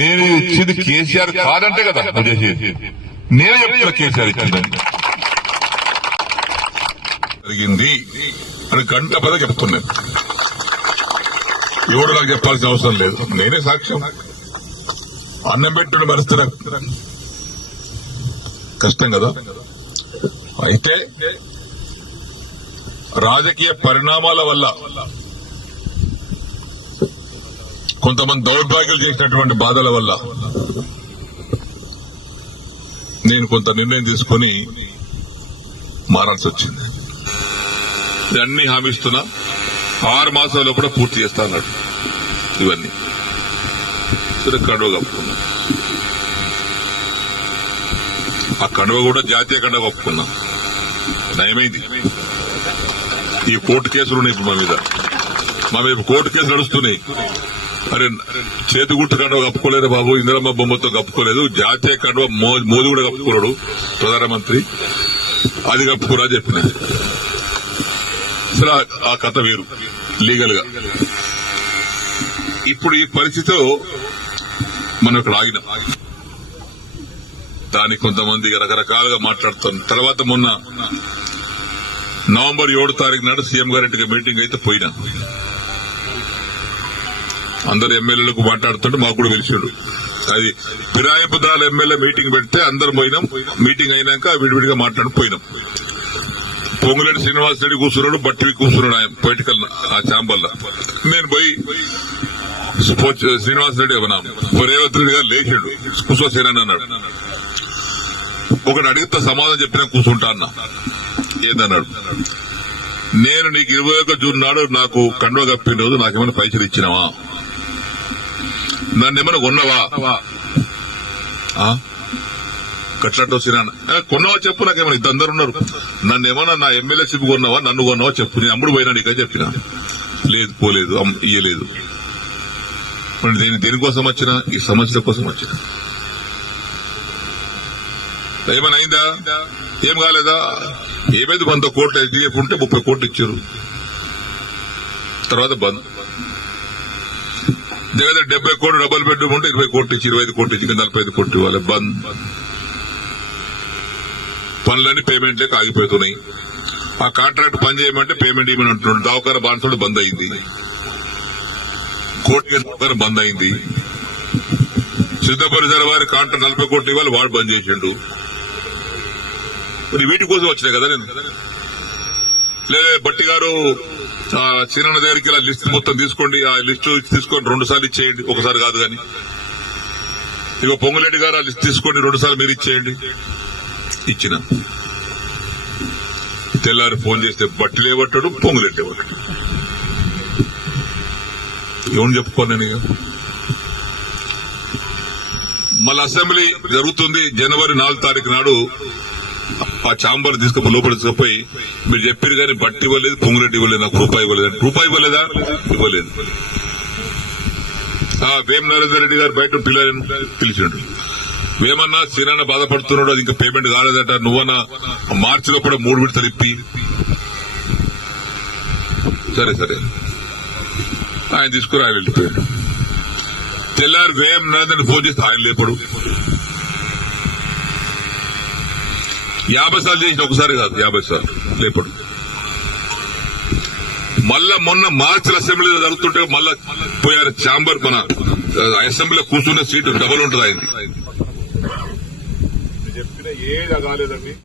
నేను ఇచ్చింది కేసీఆర్ కాదంటే కదా నువ్వు చేసేది. నేనే చెప్తున్నా కేసీఆర్ ఇచ్చిందని జరిగింది అని గంట పద చెప్తున్నాను. ఎవరు నాకు చెప్పాల్సిన అవసరం లేదు, నేనే సాక్ష్యం. అన్నం పెట్టుకుని మరుస్తున్నా కష్టం కదా. అయితే రాజకీయ పరిణామాల వల్ల కొంతమంది దౌర్భాగ్యాలు చేసినటువంటి బాధల వల్ల నేను కొంత నిర్ణయం తీసుకుని మారాల్సి వచ్చింది. అన్ని హామీ ఇస్తున్నా, 6 మాసాల్లో కూడా పూర్తి చేస్తా అన్నాడు. ఇవన్నీ సరే, కండువ కప్పుకున్నా. ఆ కండువ కూడా జాతీయ కండువ కప్పుకున్నా. నయమైంది. ఈ కోర్టు కేసులు ఉన్నాయి మా మీద కోర్టు కేసులు నడుస్తున్నాయి. అరే, చేతి గుర్తు కండువ కప్పుకోలేదు బాబు, ఇందిరమ్మ బొమ్మతో కప్పుకోలేదు, జాతీయ కండువ మోదీ కూడా కప్పుకున్నాడు ప్రధానమంత్రి, అది కప్పుకురా చెప్పిన. సరే, ఆ కథ వేరు లీగల్ గా. ఇప్పుడు ఈ పరిస్థితిలో మనం ఇక్కడ ఆగినాం. దానికి కొంతమంది రకరకాలుగా మాట్లాడుతాం. తర్వాత మొన్న నవంబర్ 7 తారీఖు నాడు సీఎం గారింటికి మీటింగ్ అయితే పోయినా. అందరు ఎమ్మెల్యేలకు మాట్లాడుతుంటే మాకు కూడా పిలిచాడు. అది ఫిరాయింపుదారుల ఎమ్మెల్యే మీటింగ్ పెడితే అందరు పోయినాం. మీటింగ్ అయినాక విడివిడిగా మాట్లాడిపోయినాం. పొంగులేటి శ్రీనివాస్ రెడ్డి కూర్చున్నాడు, బట్టివి కూర్చున్నాడు ఆయన పొలిటికల్ ఆ ఛాంబర్లో. నేను పోయి శ్రీనివాస్ రెడ్డి రేవంత్ రెడ్డి గారు లేచాడు, కూర్చోసేనని అన్నాడు. ఒకటి అడిగితే సమాధానం చెప్పినా కూర్చుంటా అన్నా. ఏందన్నాడు, నేను నీకు 21 జూన్ నాడు నాకు కండువ కప్పిన రోజు నాకేమైనా పైసలు ఇచ్చినావా, నన్ను ఏమైనా కొన్నావా, కట్లట్టు వచ్చినా కొన్నావా చెప్పు, నాకేమైనా ఇద్దరు అందరు ఉన్నారు, నన్ను ఏమన్నా నా ఎమ్మెల్యే షిప్ కొన్నావా, నన్ను కొన్నావా చెప్పు, నేను అమ్ముడు పోయినా నీకని చెప్పినా. లేదు, పోలేదు, ఇయ్యలేదు. నేను దేనికోసం వచ్చినా, ఈ సమస్యల కోసం వచ్చిన. ఏమైనా అయిందా, ఏం కాలేదా, ఏమైంది, 100 కోట్లు హెచ్డిఎఫ్ ఉంటే 30 కోట్లు ఇచ్చారు. తర్వాత బంద్. జగన్ 70 కోట్లు డబుల్ బెడ్రూమ్ ఉంటే 20 కోట్లు ఇచ్చి, 25 కోట్లు ఇచ్చి, 45 కోట్లు ఇవ్వాలి. బంద్. పనులన్నీ పేమెంట్ లేక ఆగిపోతున్నాయి. ఆ కాంట్రాక్ట్ పని చేయమంటే పేమెంట్ ఇవ్వమని అంటున్నాడు. దవాఖాన బాన్సుడు బంద్ అయింది, కోర్టు బంద్ అయింది. సిద్ధపరిసర వారి కాంట్రాక్ట్ 40 కోట్లు ఇవ్వాలి, వాడు బంద్ చేసిండు. వీటి కోసం వచ్చినాయి కదా నేను. లేదా బట్టి గారు సీనన్న దగ్గరికి ఇలా లిస్ట్ మొత్తం తీసుకోండి, ఆ లిస్టు తీసుకొని 2 సార్లు ఇచ్చేయండి, ఒకసారి కాదు కానీ. ఇక పొంగులేటి గారు ఆ లిస్ట్ తీసుకోండి, 2 సార్లు మీరు ఇచ్చేయండి. ఇచ్చిన తెల్లారి ఫోన్ చేస్తే బట్టి లేవట్టాడు, పొంగులేటి లేవట్టాడు. ఏమని చెప్పుకోను నేను. మళ్ళీ అసెంబ్లీ జరుగుతుంది. జనవరి 4 తారీఖు నాడు ఆ ఛాంబర్ తీసుకుపోయి లోపల తీసుకుపోయి, మీరు చెప్పారు కానీ బట్టి ఇవ్వలేదు, పొంగులేటి ఇవ్వలేదు, నాకు రూపాయి ఇవ్వలేదు. రూపాయి ఇవ్వలేదా, ఇవ్వలేదు. వేమ నరేందర్ రెడ్డి గారు బయట పిల్లలను పిలిచాడు. వేమన్నా సీనన్న బాధపడుతున్నాడు, అది ఇంకా పేమెంట్ కాలేదట, నువ్వన్నా మార్చిలో కూడా 3 విడతలు ఇప్పి. సరే సరే ఆయన తీసుకుని ఆయన వెళ్ళిపోయాడు. తెల్లారి వేమ నరేందర్ ఫోన్ చేస్తే ఆయన లేపడు. 50 సార్లు చేసిన, ఒకసారి కాదు 50 సార్లు లేపడు. మళ్ళా మొన్న మార్చిలో అసెంబ్లీలో జరుగుతుంటే మళ్ళా పోయారు ఛాంబర్. మన అసెంబ్లీలో కూర్చున్న సీటు డబుల్ ఉంటుంది. అయింది చెప్పిన ఏది కాలేదండి.